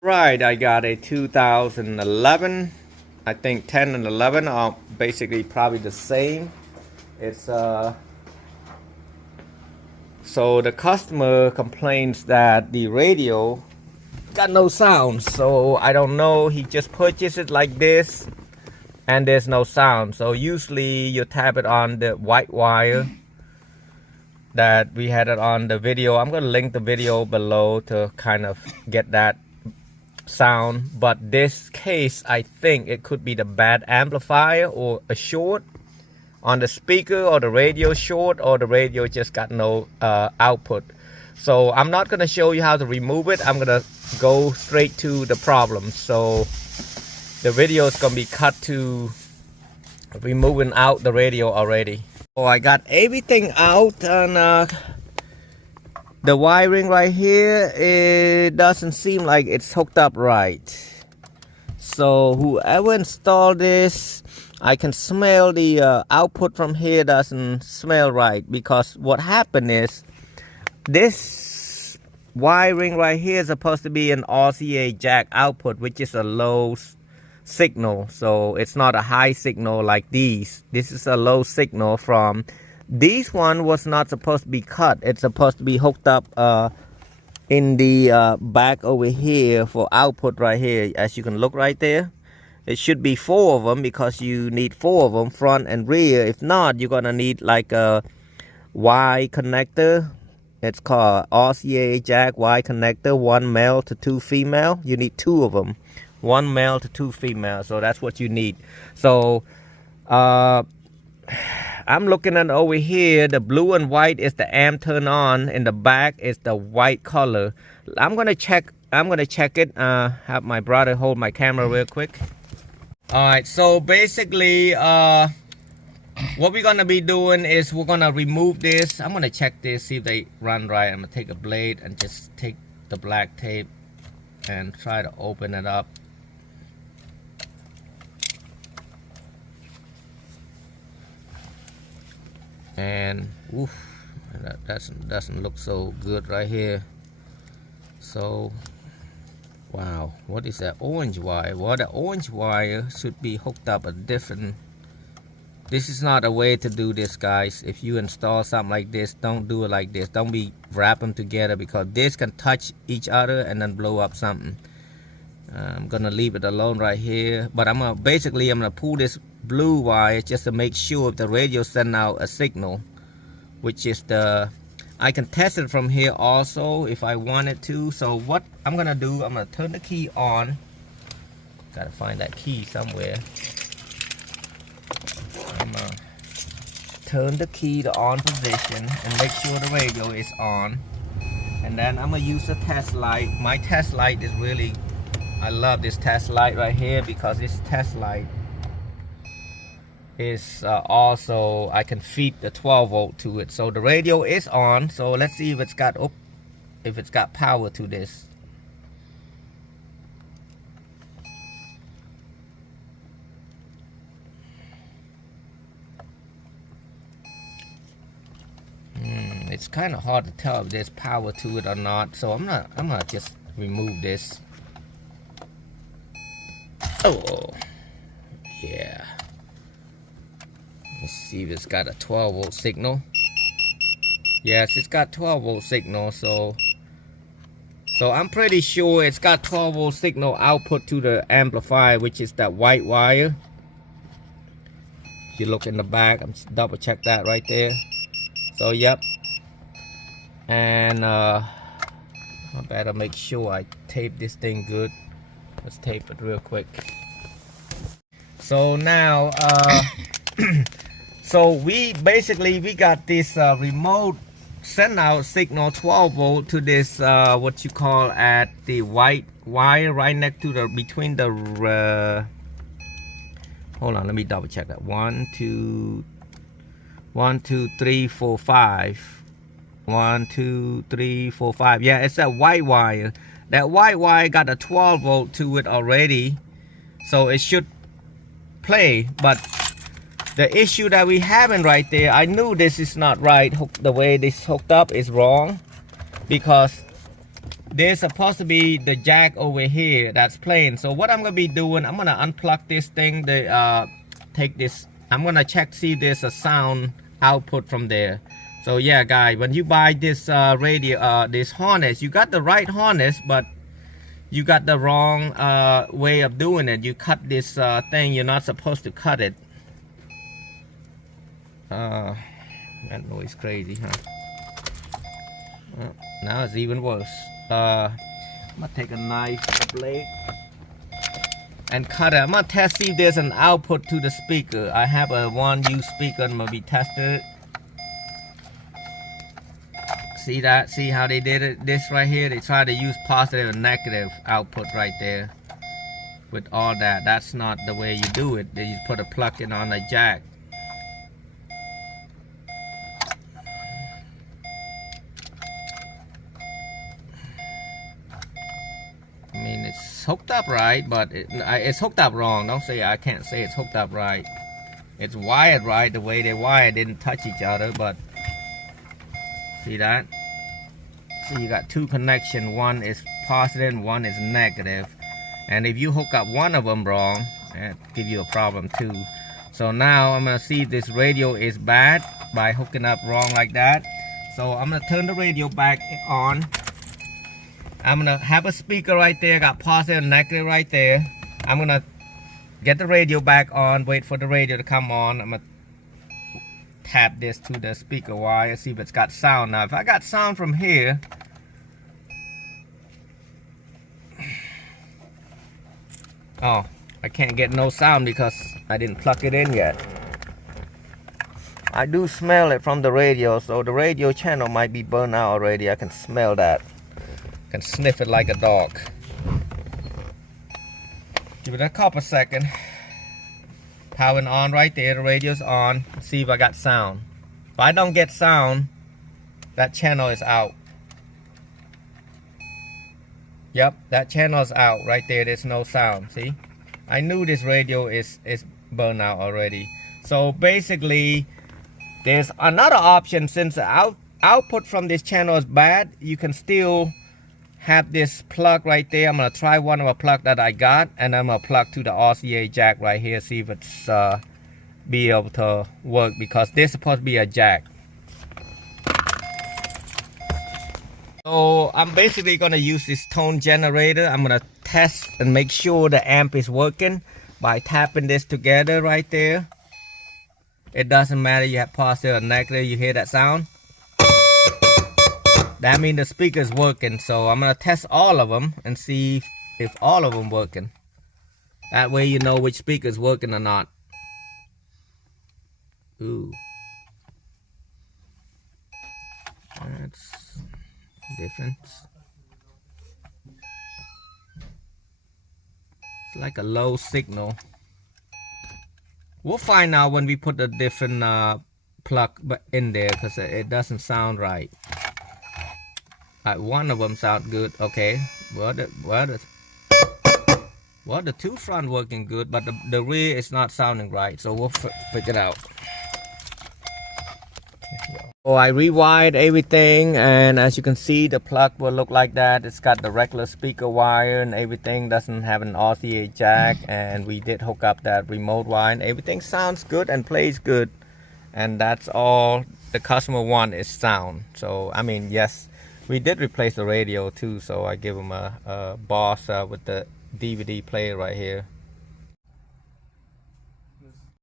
Right, I got a 2011. I think 10 and 11 are basically probably the same. It's so the customer complains that the radio got no sound. So I don't know, he just purchased it like this and there's no sound. So usually you tap it on the white wire that we had it on the video. I'm gonna link the video below to kind of get that sound, but this case I think it could be the bad amplifier or a short on the speaker, or the radio short, or the radio just got no output. So I'm not going to show you how to remove it. I'm going to go straight to the problem. So the video is going to be cut to removing out the radio already. So I got everything out, and the wiring right here, it doesn't seem like it's hooked up right. So whoever installed this, I can smell the output from here doesn't smell right, because what happened is this wiring right here is supposed to be an RCA jack output, which is a low signal. So it's not a high signal like these. This is a low signal from this one. Was not supposed to be cut. It's supposed to be hooked up in the back over here for output right here. As you can look right there, it should be 4 of them, because you need 4 of them, front and rear. If not, you're gonna need like a Y connector. It's called RCA jack Y connector, 1 male to 2 female. You need 2 of them, 1 male to 2 female. So that's what you need. So I'm looking at over here, the blue and white is the amp turn on, in the back is the white color. I'm gonna check it. Have my brother hold my camera real quick. All right, so basically what we're gonna be doing is we're gonna remove this. I'm gonna check this, see if they run right. I'm gonna take a blade and just take the black tape and try to open it up. And oof, that doesn't look so good right here. So wow, what is that orange wire? Well, the orange wire should be hooked up a different. This is not a way to do this, guys. If you install something like this, don't do it like this. Don't be wrap them together, because this can touch each other and then blow up something. I'm gonna leave it alone right here, but I'm gonna pull this blue wire just to make sure if the radio send out a signal, which is the, I can test it from here also if I wanted to. So what I'm gonna do, I'm gonna turn the key on. Gotta find that key somewhere. I'm gonna turn the key to on position and make sure the radio is on, and then I'm gonna use the test light. My test light is really, I love this test light right here, because this test light is also, I can feed the 12 volt to it. So the radio is on. So let's see if it's got power to this. It's kind of hard to tell if there's power to it or not. So I'm gonna just remove this. Oh yeah, let's see if it's got a 12 volt signal. Yes, it's got 12 volt signal. So I'm pretty sure it's got 12 volt signal output to the amplifier, which is that white wire. If you look in the back, I'm just double check that right there. So yep. And I better make sure I tape this thing good. Let's tape it real quick. So now so we got this remote send out signal 12 volt to this what you call at the white wire right next to the between the hold on, let me double check that. 1 2 3 4 5. 1 2 3 4 5. Yeah, it's that white wire. That white wire got a 12 volt to it already, so it should play. But the issue that we having right there, I knew this is not right. The way this hooked up is wrong, because there's supposed to be the jack over here that's playing. So what I'm gonna be doing, I'm gonna unplug this thing, take this, I'm gonna check, see if there's a sound output from there. So yeah guys, when you buy this radio, this harness, you got the right harness, but you got the wrong way of doing it. You cut this thing, you're not supposed to cut it. That noise crazy, huh? Now it's even worse. I'm gonna take a knife, a blade, and cut it. I'm gonna test, see if there's an output to the speaker. I have a 1U speaker, I'm gonna be testing it. See that? See how they did it? This right here, they try to use positive and negative output right there. With all that, that's not the way you do it. They just put a plug in on a jack. I mean, it's hooked up right, but it's hooked up wrong. Don't say, I can't say it's hooked up right. It's wired right, the way they wired didn't touch each other, but see that? See, you got two connections. One is positive and one is negative. And if you hook up one of them wrong, it give you a problem too. So now I'm gonna see if this radio is bad by hooking up wrong like that. So I'm gonna turn the radio back on. I'm gonna have a speaker right there, got positive and negative right there. I'm gonna get the radio back on, wait for the radio to come on. I'm gonna tap this to the speaker wire, see if it's got sound. Now if I got sound from here, oh, I can't get no sound because I didn't plug it in yet. I do smell it from the radio, so the radio channel might be burned out already. I can smell that. I can sniff it like a dog. Give it a couple seconds. Powering on right there, the radio's on. See if I got sound. If I don't get sound, that channel is out. Yep, that channel is out right there. There's no sound. See, I knew this radio is burned out already. So basically, there's another option. Since the output from this channel is bad, you can still have this plug right there. I'm gonna try one of a plug that I got, and I'm gonna plug to the RCA jack right here, see if it's be able to work, because this is supposed to be a jack. So I'm basically gonna use this tone generator. I'm gonna test and make sure the amp is working by tapping this together right there. It doesn't matter you have positive or negative. You hear that sound? That means the speaker is working. So I'm gonna test all of them and see if all of them working. That way you know which speaker is working or not. Ooh, that's difference. It's like a low signal. We'll find out when we put the different plug in there, because it doesn't sound right. One of them sound good. Okay, well the two front working good, but the rear is not sounding right. So we'll figure it out. So I rewired everything, and as you can see, the plug will look like that. It's got the regular speaker wire and everything. Doesn't have an RCA jack, and we did hook up that remote wire, and everything sounds good and plays good. And that's all the customer want is sound. So I mean, yes, we did replace the radio too. So I give him a Boss with the DVD player right here.